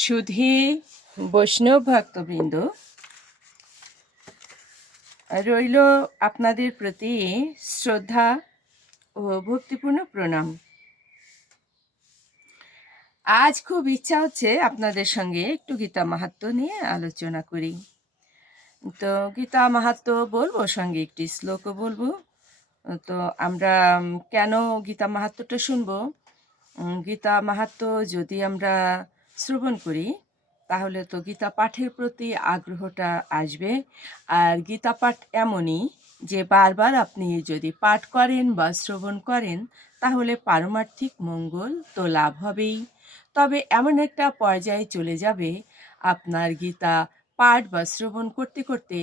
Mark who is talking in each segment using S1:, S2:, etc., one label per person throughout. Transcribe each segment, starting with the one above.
S1: সুধী বৈষ্ণব ভক্তবৃন্দ রইল আপনাদের প্রতি শ্রদ্ধা ও ভক্তিপূর্ণ প্রণাম আজ খুব ইচ্ছা হচ্ছে আপনাদের সঙ্গে একটু গীতা মাহাত্ম নিয়ে আলোচনা করি তো গীতা মাহাত্ম বলবো সঙ্গে একটি শ্লোকও বলবো তো আমরা কেন গীতা মাহাত্মটা শুনবো গীতা মাহাত্ম যদি আমরা শ্রবণ করি তাহলে তো গীতা পাঠের প্রতি আগ্রহটা আসবে আর গীতা পাঠ এমনই যে বারবার আপনি যদি পাঠ করেন বা শ্রবণ করেন তাহলে পারমার্থিক মঙ্গল তো লাভ হবেই তবে এমন একটা পর্যায়ে চলে যাবে আপনার গীতা পাঠ বা শ্রবণ করতে করতে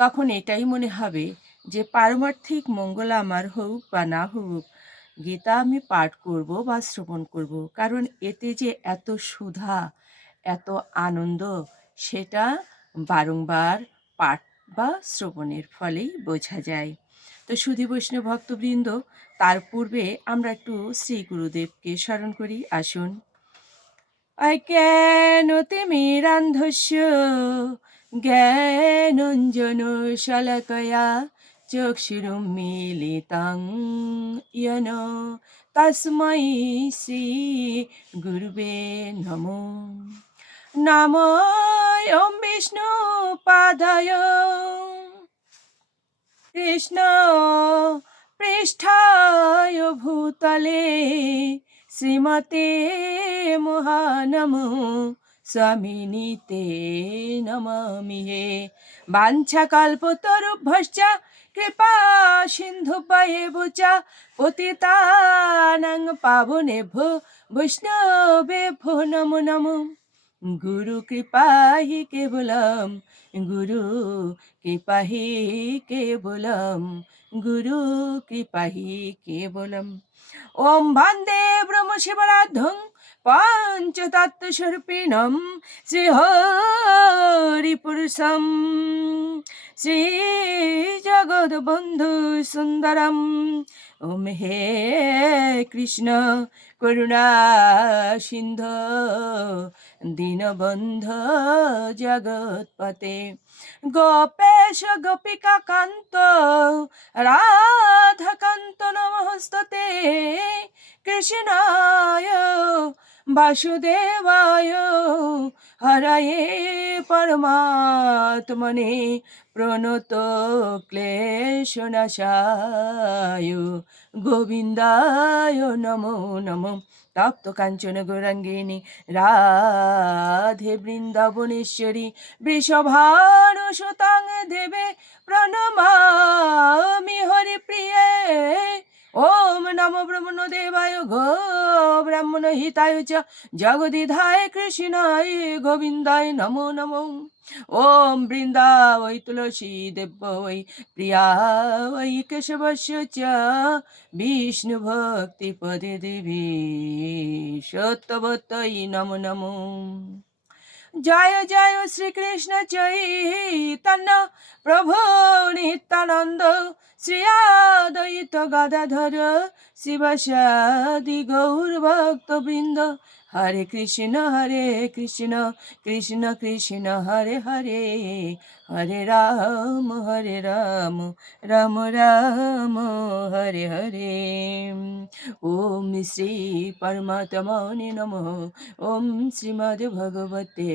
S1: তখন এটাই মনে হবে যে পারমার্থিক মঙ্গল আমার হোক বা না হোক গীতা আমি পাঠ করব বা শ্রবণ করব কারণ এতে যে এত সুধা এত আনন্দ সেটা বারংবার পাঠ বা শ্রবণের ফলেই বোঝা যায় তো সুধী বৈষ্ণব ভক্তবৃন্দ তার পূর্বে আমরা একটু শ্রী গুরুদেবকে স্মরণ করি আসুন জ্ঞানতিমিরান্ধস্য জ্ঞানঞ্জন শলকয়া চক্ষুরুম মিলিতাং ইয়ন তস্মৈ শ্রী গুরুবে নমো নাম ওম বিষ্ণু পাদায় কৃষ্ণ পৃষ্ঠায় ভূতলে শ্রীমতে মহানমো স্বামিনীতে তে নমামি হে বাঞ্ছা কল্পতরুভ্যশ্চ কৃপা সিন্ধু পয়েবুচ পতিতানং বৈষ্ণবে ভো নমো নমো গুরু কৃপাহি কেবলম গুরু কৃপাহি কেবলম গুরু কৃপাহি কেবলম ওম ভান্দে ব্রহ্ম শিবরাধ্যং पञ्चतत्त्वस्वरूपिणं श्रीहरिपुरुषम् শ্রী জগৎ বন্ধু সুন্দরম ওম হে কৃষ্ণ করুণা সিন্ধ দীনবন্ধ জগৎপতে গোপেশ গোপিকা কান্ত রাধা কান্ত নমস্ততে কৃষ্ণায় বাসুদেবায় হরায়ে পরমাত্মনে প্রণত ক্লেশনাশায় গোবিন্দায় নমো নম তপ্ত কাঞ্চন গৌরাঙ্গিনী রাধে বৃন্দাবনেশ্বরী বৃষভার সুতাং দেবে প্রণমামি হরিপ্রিয়ে ওম নম ব্রহ্মণ দেবায় গো ব্রাহ্মণ হিতায় চ জগদিধায় কৃষ্ণায় গোবিন্দায় নমো নম ওম বৃন্দাবৈ তুলসী দেব ওই প্রিয়া ওই কেশবশ চ বিষ্ণু ভক্তি পদে দেবী সত্যবতই নম নম জয় জয় শ্রীকৃষ্ণ চৈতন্য প্রভু নিত্যানন্দ শ্রেয়াদয়িত গদাধর শিবসাদি গৌর ভক্তবৃন্দ হরে কৃষ্ণ হরে কৃষ্ণ কৃষ্ণ কৃষ্ণ হরে হরে হরে রাম হরে রাম রাম রাম হরে হরে ওম শ্রী পরমাত্মনে নম ওম শ্রীমদ্ ভগবতে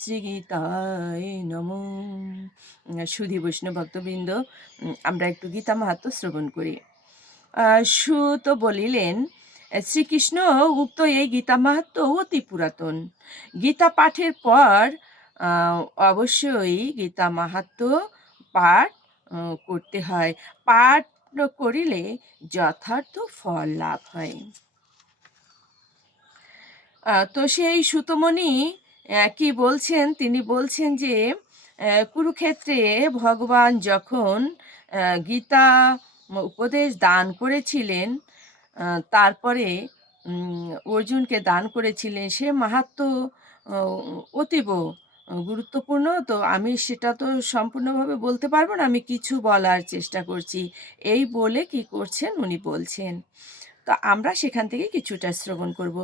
S1: শ্রীগীতায় নম সুধি বৈষ্ণব ভক্তবৃন্দ আমরা একটু গীতা মাহাত্ম শ্রবণ করি সুত বলিলেন শ্রীকৃষ্ণ উক্ত এই গীতা মাহাত্ম অতি পুরাতন গীতা পাঠের পর অবশ্যই গীতা মাহাত্ম পাঠ করতে হয় পাঠ করিলে যথার্থ ফল লাভ হয় তো সেই সুতমণি কি বলছেন তিনি বলছেন যে কুরুক্ষেত্রে ভগবান যখন গীতা উপদেশ দান করেছিলেন তারপরে অর্জুনকে দান করেছিলেন সে মাহাত্ম অতীব গুরুত্বপূর্ণ তো আমি সেটা তো সম্পূর্ণভাবে বলতে পারবো না আমি কিছু বলার চেষ্টা করছি এই বলে কি করছেন উনি বলছেন তো আমরা সেখান থেকে কিছুটা শ্রবণ করব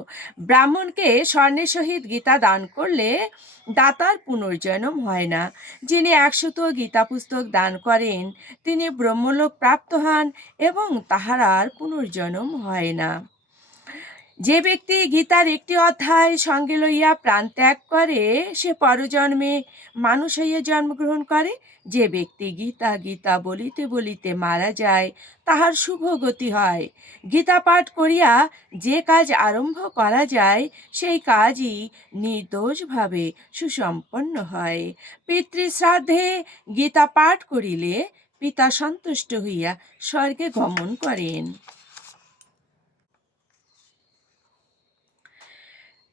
S1: ব্রাহ্মণকে স্বর্ণের সহিত গীতা দান করলে দাতার পুনর্জন্ম হয় না যিনি একশত গীতা পুস্তক দান করেন তিনি ব্রহ্মলোক প্রাপ্ত হন এবং তাহার আর পুনর্জন্ম হয় না যে ব্যক্তি গীতার একটি অধ্যায় সঙ্গে লইয়া প্রাণ ত্যাগ করে সে পরজন্মে মানুষ হইয়া জন্মগ্রহণ করে যে ব্যক্তি গীতা গীতা বলিতে বলিতে মারা যায় তাহার শুভ গতি হয় গীতা পাঠ করিয়া যে কাজ আরম্ভ করা যায় সেই কাজই নির্দোষভাবে সুসম্পন্ন হয় পিতৃশ্রাদ্ধে গীতা পাঠ করিলে পিতা সন্তুষ্ট হইয়া স্বর্গে গমন করেন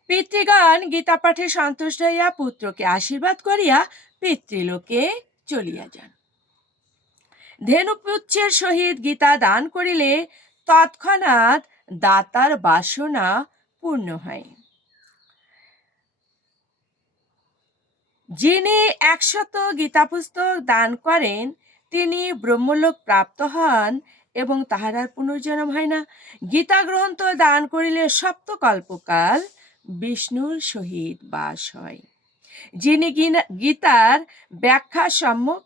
S1: পিতৃগণ পাঠে সন্তুষ্ট হইয়া পুত্রকে আশীর্বাদ করিয়া পিতৃলোকে চলিয়া যান ধেনুপুচ্ছের সহিত গীতা দান করিলে তৎক্ষণাৎ দাতার বাসনা পূর্ণ হয় যিনি একশত গীতা পুস্তক দান করেন তিনি ব্রহ্মলোক প্রাপ্ত হন এবং তাহার আর পুনর্জন্ম হয় না গীতা গ্রন্থ দান করিলে সপ্তকল্পকাল বিষ্ণুর সহিত বাস হয় যিনি গীতার ব্যাখ্যা সম্যক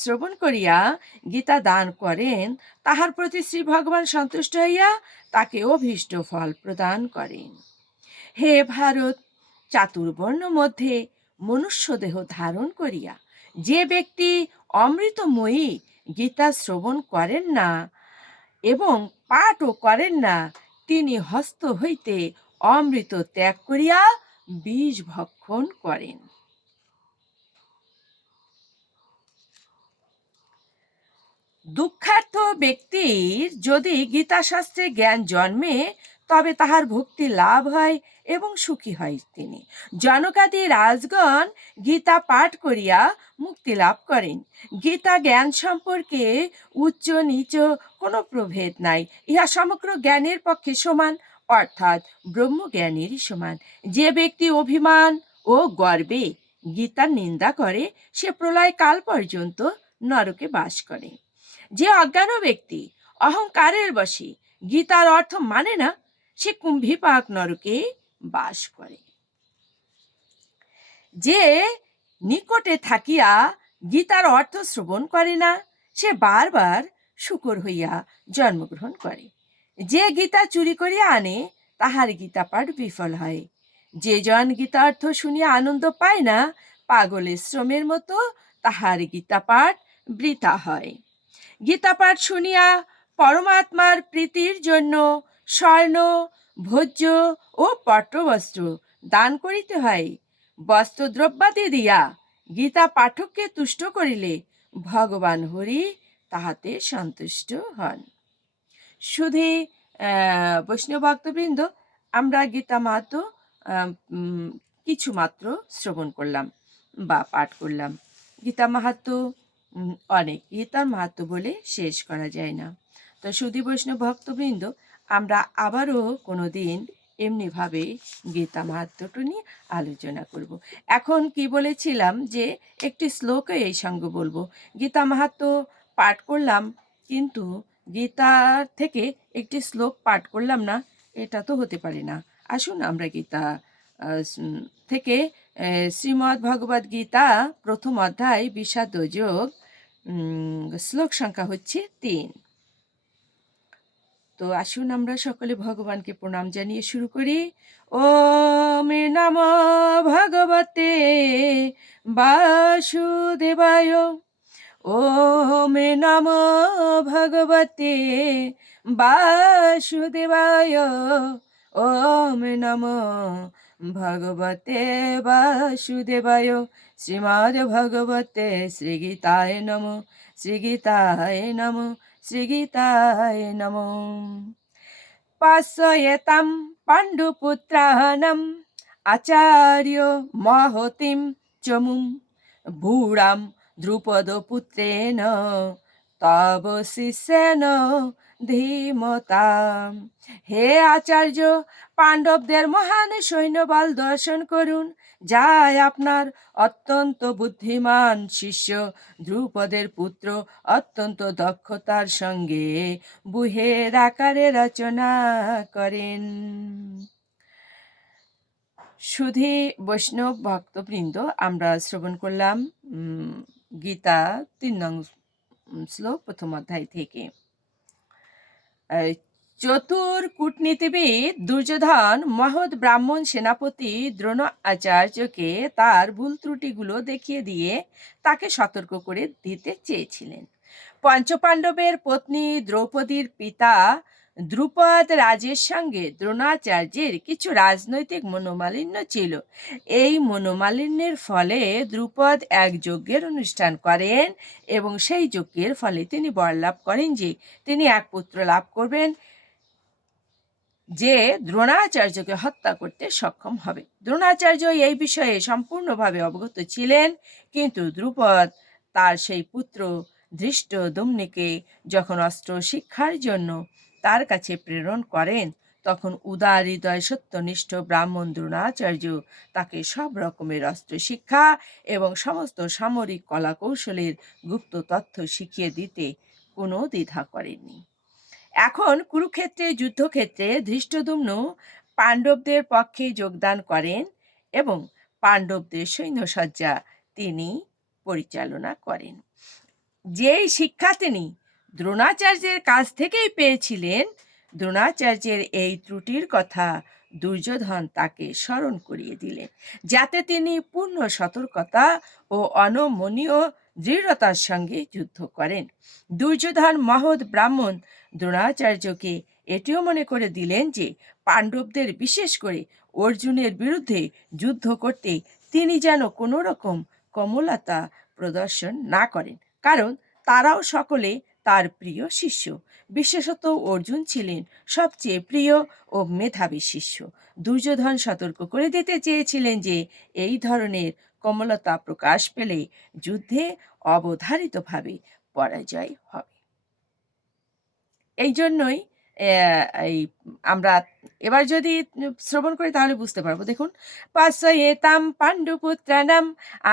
S1: শ্রবণ করিয়া গীতা দান করেন তাহার প্রতি শ্রী ভগবান সন্তুষ্ট হইয়া তাকে অভীষ্ট ফল প্রদান করেন হে ভারত চাতুর্বর্ণ মধ্যে মনুষ্যদেহ ধারণ করিয়া যে ব্যক্তি অমৃতময়ী গীতা শ্রবণ করেন না এবং পাঠও করেন না তিনি হস্ত হইতে অমৃত ত্যাগ করিয়া বিষ ভক্ষণ করেন দুঃখার্থ ব্যক্তির যদি গীতাশাস্ত্রে জ্ঞান জন্মে তবে তাহার ভক্তি লাভ হয় এবং সুখী হয় তিনি জনকাদি রাজগণ গীতা পাঠ করিয়া মুক্তি লাভ করেন গীতা জ্ঞান সম্পর্কে উচ্চ নিচ কোনো প্রভেদ নাই ইহা সমগ্র জ্ঞানের পক্ষে সমান অর্থাৎ ব্রহ্মজ্ঞানীর সমান যে ব্যক্তি অভিমান ও গর্বে গীতার নিন্দা করে সে প্রলয় কাল পর্যন্ত নরকে বাস করে যে অজ্ঞান ব্যক্তি অহংকারের বসে গীতার অর্থ মানে না সে কুম্ভীপাক নরকে বাস করে যে নিকটে থাকিয়া গীতার অর্থ শ্রবণ করে না সে বারবার শুকর হইয়া জন্মগ্রহণ করে যে গীতা চুরি করিয়া আনে তাহার গীতা পাঠ বিফল হয় যে জন গীতা অর্থ শুনিয়া আনন্দ পায় না পাগলের শ্রমের মতো তাহার গীতা পাঠ বৃথা হয় গীতা পাঠ শুনিয়া পরমাত্মার প্রীতির জন্য স্বর্ণ ভোজ্য ও পট্টবস্ত্র দান করিতে হয় বস্ত্র দ্রব্যাদি দিয়া গীতা পাঠককে তুষ্ট করিলে ভগবান হরি তাহাতে সন্তুষ্ট হন সুধী বৈষ্ণব ভক্তবৃন্দ আমরা গীতা মাত্র কিছু মাত্র শ্রবণ করলাম বা পাঠ করলাম গীতা মাহাত্ম অনেক গীতার মাহাত্ম বলে শেষ করা যায় না তো সুধী বৈষ্ণব ভক্তবৃন্দ আমরা আবারও কোনো দিন এমনিভাবে গীতা মাহাত্মটা নিয়ে আলোচনা করব। এখন কি বলেছিলাম যে একটি শ্লোকে এই সঙ্গে বলবো গীতা মাহাত্ম পাঠ করলাম কিন্তু গীতার থেকে একটি শ্লোক পাঠ করলাম না এটা তো হতে পারে না আসুন আমরা গীতা থেকে শ্রীমদ্ ভগবদ গীতা প্রথম অধ্যায় বিষাদ যোগ শ্লোক সংখ্যা হচ্ছে তিন তো আসুন আমরা সকলে ভগবানকে প্রণাম জানিয়ে শুরু করি ও মে নাম ভগবতে বাসুদেবায় ওম নম ভগবতে বাসুদেবায় ওম নম ভগবতে বাসুদেবায় শ্রীমদ ভগবতে শ্রী শ্রীগীতায় নম শ্রী শ্রীগীতায় নম শ্রী শ্রীগীতায় নম পাশয়তাম পাণ্ডুপুত্রাণম আচার্য মহতিম চমুম ভূড়াম ধ্রুপদপুত্রেণ তব শিষ্যেন ধীমতাম হে আচার্য পাণ্ডবদের মহান সৈন্যবল দর্শন করুন যায় আপনার অত্যন্ত বুদ্ধিমান শিষ্য ধ্রুপদের পুত্র অত্যন্ত দক্ষতার সঙ্গে বুহের আকারে রচনা করেন সুধী বৈষ্ণব ভক্তবৃন্দ আমরা শ্রবণ করলাম গীতা তিন নং শ্লোক প্রথম অধ্যায় থেকে চতুর কূটনীতিবিদ দুর্যোধন মহৎ ব্রাহ্মণ সেনাপতি দ্রোণ আচার্যকে তার ভুল ত্রুটিগুলো দেখিয়ে দিয়ে তাকে সতর্ক করে দিতে চেয়েছিলেন পঞ্চপাণ্ডবের পত্নী দ্রৌপদীর পিতা ধ্রুপদ রাজের সঙ্গে দ্রোণাচার্যের কিছু রাজনৈতিক মনোমালিন্য ছিল এই মনোমালিন্যের ফলে দ্রুপদ এক যজ্ঞের অনুষ্ঠান করেন এবং সেই যজ্ঞের ফলে তিনি বরলাভ করেন যে তিনি এক পুত্র লাভ করবেন যে দ্রোণাচার্যকে হত্যা করতে সক্ষম হবে দ্রোণাচার্য এই বিষয়ে সম্পূর্ণভাবে অবগত ছিলেন কিন্তু দ্রুপদ তার সেই পুত্র ধৃষ্ট দমনিকে যখন অস্ত্র শিক্ষার জন্য তার কাছে প্রেরণ করেন তখন উদার হৃদয় সত্যনিষ্ঠ ব্রাহ্মণ দ্রোণাচার্য তাকে সব রকমের অস্ত্র শিক্ষা এবং সমস্ত সামরিক কলাকৌশলের গুপ্ত তথ্য শিখিয়ে দিতে কোনো দ্বিধা করেননি এখন কুরুক্ষেত্রে যুদ্ধক্ষেত্রে ধৃষ্টদুম্ন পাণ্ডবদের পক্ষে যোগদান করেন এবং পাণ্ডবদের সৈন্যসজ্জা তিনি পরিচালনা করেন যেই শিক্ষা তিনি দ্রোণাচার্যের কাছ থেকেই পেয়েছিলেন দ্রোণাচার্যের এই ত্রুটির কথা দুর্যোধন তাকে স্মরণ করিয়ে দিলেন যাতে তিনি পূর্ণ সতর্কতা ও অনমনীয় দৃঢ়তার সঙ্গে যুদ্ধ করেন দুর্যোধন মহৎ ব্রাহ্মণ দ্রোণাচার্যকে এটিও মনে করে দিলেন যে পাণ্ডবদের বিশেষ করে অর্জুনের বিরুদ্ধে যুদ্ধ করতে তিনি যেন কোনো রকম কমলতা প্রদর্শন না করেন কারণ তারাও সকলে তার প্রিয় শিষ্য বিশেষত অর্জুন ছিলেন সবচেয়ে প্রিয় ও মেধাবী শিষ্য দুর্যোধন সতর্ক করে দিতে চেয়েছিলেন যে এই ধরনের কমলতা প্রকাশ পেলে যুদ্ধে অবধারিতভাবে পরাজয় হবে এই জন্যই এই আমরা এবার যদি শ্রবণ করি তাহলে বুঝতে পারবো দেখুন পাশয়েতাম পাণ্ডুপুত্রানাম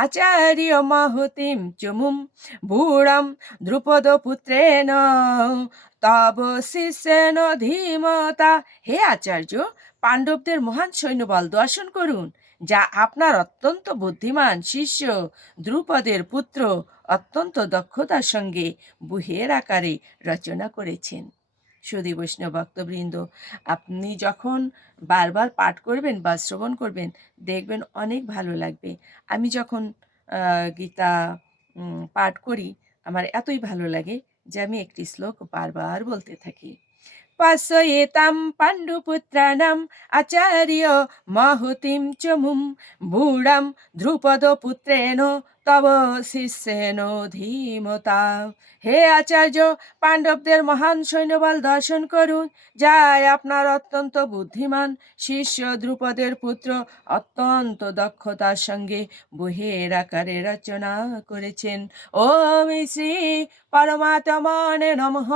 S1: আচার্য মহতিম চুমুম ভূড়ম দ্রুপদ পুত্রেণ তব শিষ্যেন ধীমতা হে আচার্য পাণ্ডবদের মহান সৈন্যবল দর্শন করুন যা আপনার অত্যন্ত বুদ্ধিমান শিষ্য দ্রুপদের পুত্র অত্যন্ত দক্ষতার সঙ্গে বুহের আকারে রচনা করেছেন সুদী বৈষ্ণব ভক্তবৃন্দ আপনি যখন বারবার পাঠ করবেন বা শ্রবণ করবেন দেখবেন অনেক ভালো লাগবে আমি যখন গীতা পাঠ করি আমার এতই ভালো লাগে যে আমি একটি শ্লোক বারবার বলতে থাকি পাশয়েতাম পাণ্ডুপুত্রাণাম আচার্য মহতিম চমুম বুড়াম ধ্রুপদপুত্রেণ তব শিষ্যেন ধীমতা হে আচার্য পাণ্ডবদের মহান সৈন্যবল দর্শন করুন যাই আপনার অত্যন্ত বুদ্ধিমান শিষ্য ধ্রুপদের পুত্র অত্যন্ত দক্ষতার সঙ্গে বহের আকারে রচনা করেছেন ওম শ্রী পরমাত্মনে নমঃ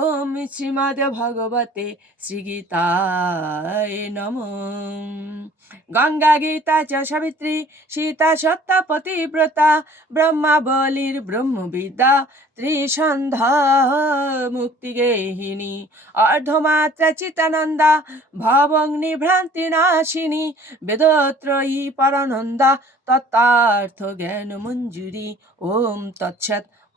S1: ওম শ্রীমাদ ভগবতে শ্রীগীতায় নম গঙ্গা গীতা চ সাবিত্রী সীতা সত্তা পতিব্রতা ব্রহ্মা বলির ব্রহ্মবিদ্যা মুক্তি গেহিনী অর্ধমাত্রা চিতানন্দা ভবগ্নি ভ্রান্তি নাশিনী বেদত্রয়ী পরানন্দা তত্তার্থ জ্ঞান মঞ্জুরি ওম তৎসৎ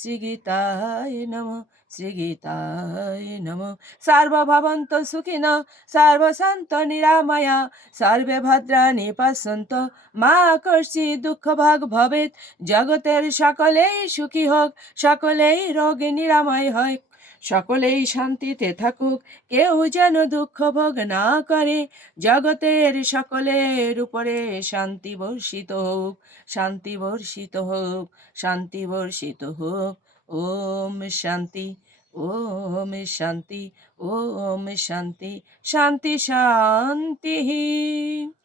S1: শ্রীগীতায় নম শ্রীগীতায় নম সার্বভবন্ত সুখিন সার্বশান্ত নিরাময়া সর্বে ভদ্রাণি মা কর্ষি দুঃখ ভাগ জগতের সকলেই সুখী হোক সকলেই রোগ নিরাময় হয় সকলেই শান্তিতে থাকুক কেউ যেন দুঃখ ভোগ না করে জগতের সকলের উপরে শান্তি বর্ষিত হোক শান্তি বর্ষিত হোক শান্তি বর্ষিত হোক ওম শান্তি ওম শান্তি ওম শান্তি শান্তি শান্তি